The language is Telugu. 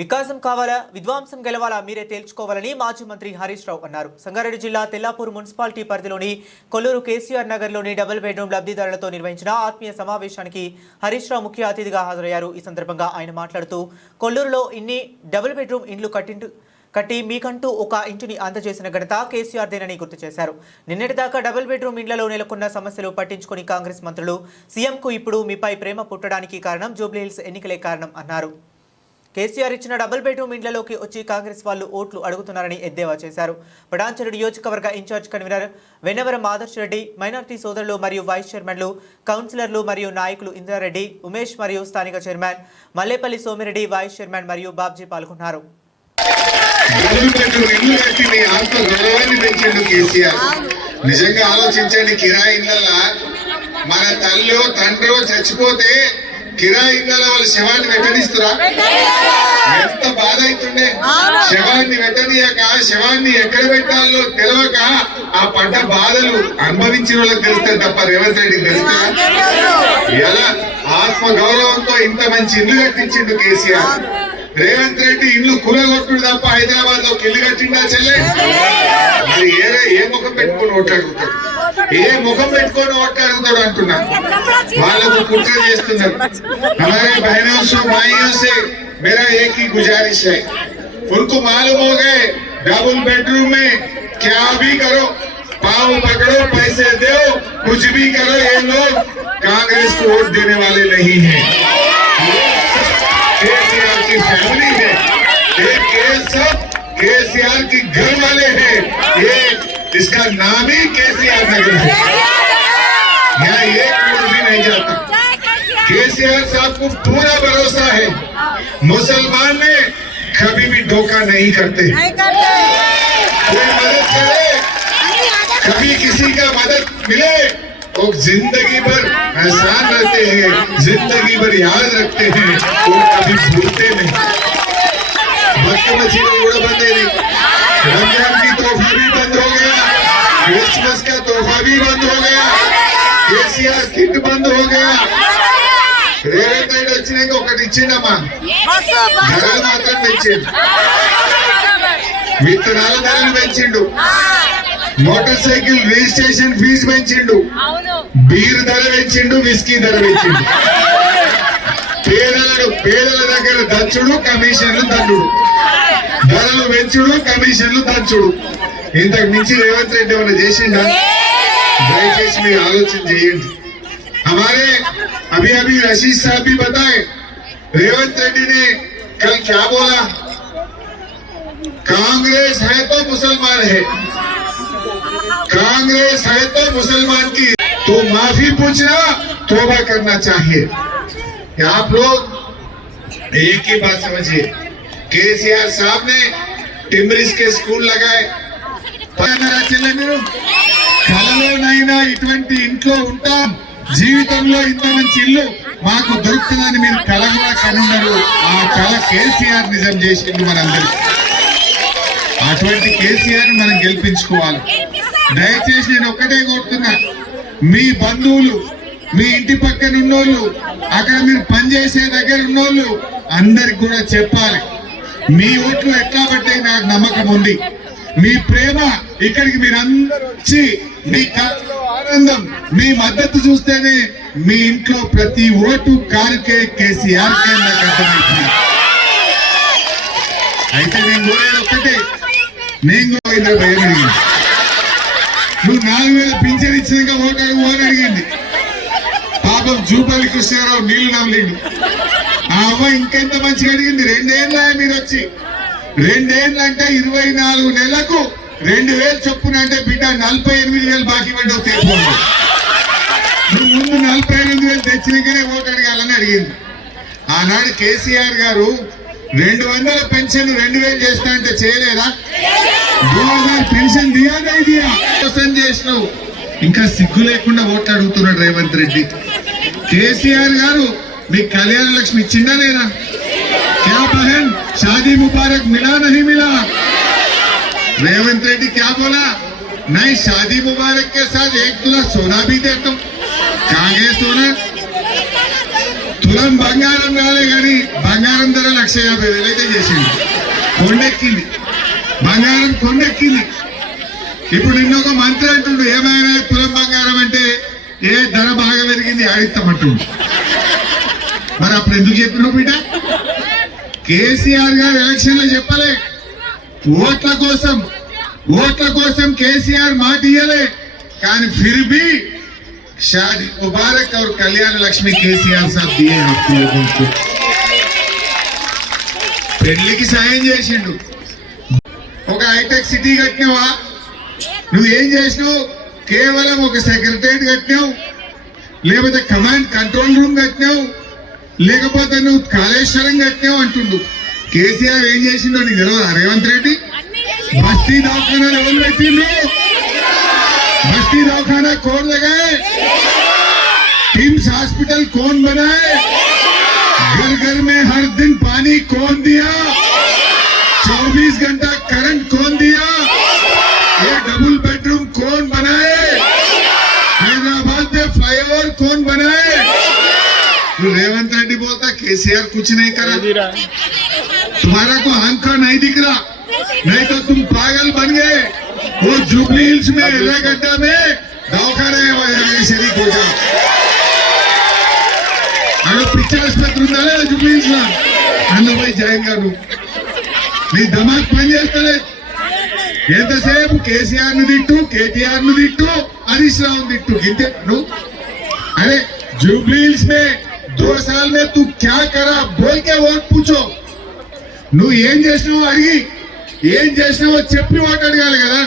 వికాసం కావాలా విధ్వంసం గెలవాలా మీరే తేల్చుకోవాలని మాజీ మంత్రి హరీష్ రావు అన్నారు. సంగారెడ్డి జిల్లా తెల్లాపూర్ మున్సిపాలిటీ పరిధిలోని కొల్లూరు కేసీఆర్ నగర్లోని డబుల్ బెడ్రూమ్ లబ్ధిదారులతో నిర్వహించిన ఆత్మీయ సమావేశానికి హరీష్ రావు ముఖ్య అతిథిగా హాజరయ్యారు. ఈ సందర్భంగా ఆయన మాట్లాడుతూ కొల్లూరులో ఇన్ని డబుల్ బెడ్రూమ్ ఇండ్లు కట్టి మీకంటూ ఒక ఇంటిని అందజేసిన ఘనత కేసీఆర్దేనని గుర్తు చేశారు. నిన్నటిదాకా డబుల్ బెడ్రూమ్ ఇండ్లలో నెలకొన్న సమస్యలు పట్టించుకుని కాంగ్రెస్ మంత్రులు సీఎంకు ఇప్పుడు మీపై ప్రేమ పుట్టడానికి కారణం జూబ్లీహిల్స్ ఎన్నికలే కారణం అన్నారు. కేసీఆర్ ఇచ్చిన డబుల్ బెడ్రూమ్ ఇండ్లలోకి వచ్చి కాంగ్రెస్ వాళ్ళు ఓట్లు అడుగుతున్నారని ఎద్దేవా చేశారు. పడాన్చెరు నియోజకవర్గ in charge convener Vennavaram Adarsh Reddy, minority సోదరులు మరియు వైస్ చైర్మన్లు, కౌన్సిలర్లు మరియు నాయకులు ఇంద్రారెడ్డి, ఉమేష్ మరియు స్థానిక chairman Mallepalli Somireddy, vice chairman మరియు బాబ్జీ పాల్గొన్నారు. నిజంగా ఆలోచించండి, కిరాయి ఇళ్ళల్లో మన తల్లి తండ్రి చచ్చిపోతే కిరాయి ఇళ్ళ వాళ్ళ శవాన్ని వెంటనిస్తురా? ఎంత బాధ అవుతుండే. శవాన్ని వెంటనీయక శవాన్ని ఎక్కడ పెట్టాలో తెలియక ఆ పడ్డ బాధలు అనుభవించిన వాళ్ళకి తెలుస్తాయి తప్ప రేవంత్ రెడ్డికి తెలుస్తా? ఎలా ఆత్మ గౌరవంతో ఇంత మంచి ఇల్లు కట్టించిండు కేసీఆర్. రేవంత్ రెడ్డి ఇల్లు కూలగొట్టుడు తప్ప హైదరాబాద్ లో ఇల్లు కట్టిండా చెల్లె? మరి ఏ ముఖం పెట్టుకుని ఓట్లాడుతాడు? ఏ ముఖం పెట్టుకొని ఓట్లాడుతాడు అంటున్నా. వాళ్ళకు కుట్ర చేస్తున్నారు. हमारे बहनों से माइयों से मेरा एक ही गुजारिश है, उनको मालूम हो गए डबल बेडरूम में क्या भी करो, पाँव पकड़ो, पैसे दो, कुछ भी करो, ये लोग कांग्रेस को वोट देने वाले नहीं हैं। केसीआर की फैमिली है, ये सब केसीआर की घर वाले हैं। ये इसका नाम ही केसीआर नगर है, यहाँ एक वोट भी नहीं जाता। केसीआर साहब को पूरा भरोसा है, मुसलमान में कभी भी धोखा नहीं करते। कोई मदद करे, कभी किसी का मदद मिले तो जिंदगी भर एहसान रहते हैं, जिंदगी भर याद रखते हैं, वो कभी भूलते नहीं। वक्त मछली उड़ा बंद है, रमजान की तोहफा भी बंद हो गया, क्रिसमस का तोहफा भी बंद हो गया, केसीआर किट बंद हो गया। రేవంత్ రెడ్డి వచ్చినాక ఒకటి ఇచ్చిండమ్మా, ధరలు మాత్రం పెంచిండు, విత్తనాల ధరలు పెంచిండు, మోటార్ సైకిల్ రిజిస్ట్రేషన్ ఫీజు పెంచిండు, బీర్ ధర పెంచిండు, విస్కీ ధర పెంచిండు. పేదల దగ్గర దంచుడు, కమిషన్లు దండుడు, ధరలు పెంచుడు, కమిషన్లు దంచుడు. ఇంతకు మించి రేవంత్ రెడ్డి ఏమైనా చేసిండా? దయచేసి మీరు ఆలోచన చేయండి. हमारे अभी रशीद साहब भी बताए, रेवंत रेड्डी ने कल क्या बोला? कांग्रेस है तो मुसलमान है, कांग्रेस है तो मुसलमान की तो माफी पूछना, तौबा करना चाहिए। आप लोग एक ही बात समझिए, केसीआर साहब ने टिम्बरिस के स्कूल लगाए, కలలోనైనా ఇటువంటి ఇంట్లో ఉంటాం, జీవితంలో ఇంత మంచి ఇల్లు మాకు దొరుకుతుందని మీరు కళ కూడా కనున్నారు. ఆ కళ కేసీఆర్ నిజం చేసింది మనందరికీ. అటువంటి కేసీఆర్ మనం గెలిపించుకోవాలి. దయచేసి నేను ఒక్కటే కోరుతున్నా, మీ బంధువులు, మీ ఇంటి పక్కన ఉన్నోళ్ళు, అక్కడ మీరు పనిచేసే దగ్గర ఉన్నోళ్ళు అందరికి కూడా చెప్పాలి, మీ ఓట్లు ఎట్లా పట్టే నాకు నమ్మకం ఉంది. మీ ప్రేమ ఇక్కడికి మీరందరూ వచ్చి మీ కళ్ళలో ఆనందం, మీ మద్దతు చూస్తేనే మీ ఇంట్లో ప్రతి ఓటు కారుకే కేసీఆర్ కే నాకు అర్థమైంది. అయితే నేను కోరేది ఒక్కటే, నేను కూడా భయం అడిగింది, నువ్వు 4000 పింఛన్ ఇచ్చినాక ఓటాడు అని అడిగింది. పాపం జూపల్లి కృష్ణారావు నీళ్లు నవ్వలేండి. ఆ అవ్వ ఇంకెంత మంచిగా అడిగింది. 2 ఏళ్ళ మీరు వచ్చి, 2 ఏళ్ళు అంటే 24 నెలలకు 2000 చొప్పున అంటే బిడ్డ 48,000 బాకీ పడ్డ తీర్చుకోండి. ముందు 48,000 తెచ్చినాకనే ఓటు అడగాలని అడిగింది. ఆనాడు కేసీఆర్ గారు 200 పెన్షన్ 2000 చేస్తా అంటే చేయలేదా? 2000 పెన్షన్ దియా చేసినావు. ఇంకా సిగ్గు లేకుండా ఓట్లు అడుగుతున్నాడు రేవంత్ రెడ్డి. కేసీఆర్ గారు మీకు కళ్యాణ లక్ష్మి ఇచ్చిందా లేదా? क्या बहन शादी मुबारक मिला नहीं मिला? रेवंत रेड्डी क्या बोला? नहीं, शादी मुबारक के साथ 1 तोला सोना भी देता हूं। कहां गए सोना? తులం బంగారం రాలే కానీ బంగారం ధర 1,50,000 అయితే చేసింది. కొండెక్కింది బంగారం, కొండెక్కింది. ఇప్పుడు నిన్నొక మంత్రి అంటుండు, ఏమైనా తులం బంగారం అంటే ఏ ధర బాగా పెరిగింది ఆడిస్తామంటుండు. మరి అప్పుడు ఎందుకు చెప్పినావు బిడ్డ? కేసీఆర్ గారు ఎలక్షన్ లో చెప్పలే, ఓట్ల కోసం కేసీఆర్ మాట ఇయ్యలే. కానీ ఫిర్ भी शादी मुबारक और कल्याण लक्ष्मी केसीआर साहब दिए आप लोगों को. పెళ్లికి సాయం చేసిండు. ఒక హైటెక్ సిటీ కట్టినావా? నువ్వేం చేసినావు? కేవలం ఒక సెక్రటరియట్ కట్టినావు, లేకపోతే కమాండ్ కంట్రోల్ రూమ్ కట్టినావు, లేకపోతే నువ్వు కాళేశ్వరం కట్టినావు అంటుండు. కేసీఆర్ ఏం చేసిండో నీకు తెలియదా? రేవంత్ రెడ్డి బస్తీ దవాఖానాలు ఎవరు పెట్టిండు? बस्ती दवाखाना कौन लगाए? टिम्स हॉस्पिटल कौन बनाए? घर घर में हर दिन पानी कौन दिया? 24 घंटा करंट कौन दिया? ये डबल बेडरूम कौन बनाए? हैदराबाद में फ्लाईओवर कौन बनाए? तो रेवंत रेड्डी बोलता केसीआर कुछ नहीं करा. तुम्हारा को आंखा नहीं दिख रहा, नहीं तो तुम पागल बन गए. वो जुबली हिल्स में एल्लागड्डा में दवाखाना है, शरीक हो जाओ. अगर पिक्चर आस्पत्री ఉండాలి जुबली हिल्स లో అందులో పోయి జాయిన్ కాదు. నీ దిమాగ్ పని చేస్తలే. ఎంతసేపు కేసీఆర్ ను తిట్టు, కేటీఆర్ ను తిట్టు, హరీష్ రావు తిట్టు, ఇంతే నువ్వు. अरे जुबली हिल्स में 2 साल में तू क्या करा बोल के वोट पूछो. నువ్వు ఏం చేసినావో అడిగి, ఏం చేసినావో చెప్పి ఓటు అడగాలి కదా.